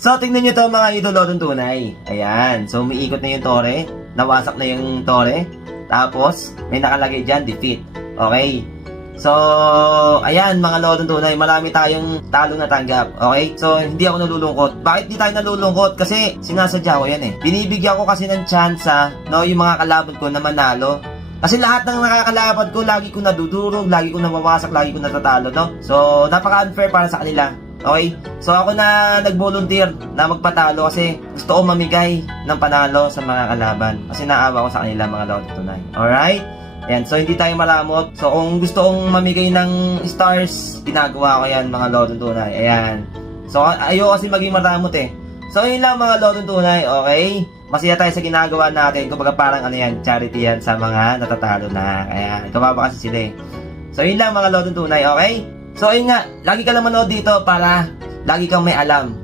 So, tingnan nyo to mga idolo ng tunay. Ayan. So, umiikot na yung tore. Nawasak na yung tore. Tapos, may nakalagay dyan, defeat. Okay. So, ayan mga lodong tunay. Marami tayong talo na tanggap. Okay. So, hindi ako nalulungkot. Bakit di tayo nalulungkot? Kasi, sinasadya ko yan eh. Binibigyan ko kasi ng tsansa, no, yung mga kalaban ko na manalo. Kasi lahat ng nakakalaban ko, lagi ko nadudurog, lagi ko nawawasak, lagi ko natatalo, no? So, napaka-unfair para sa kanila. Okay? So ako na nag-volunteer na magpatalo kasi gusto ko mamigay ng panalo sa mga kalaban. Kasi naawa ko sa kanila mga lodong tunay. Alright? Ayan, so hindi tayo malamot. So kung gusto kong mamigay ng stars, ginagawa ko yan mga lodong tunay. Ayan. So ayoko kasi maging maramot eh. So yun lang mga lodong tunay, okay? Masaya tayo sa ginagawa natin. Kumbaga parang ano yan, charity yan sa mga natatalo na. Ayan, kababa kasi sila eh. So yun lang mga lodong tunay, okay? So ayun nga, lagi ka lang manood dito para lagi kang may alam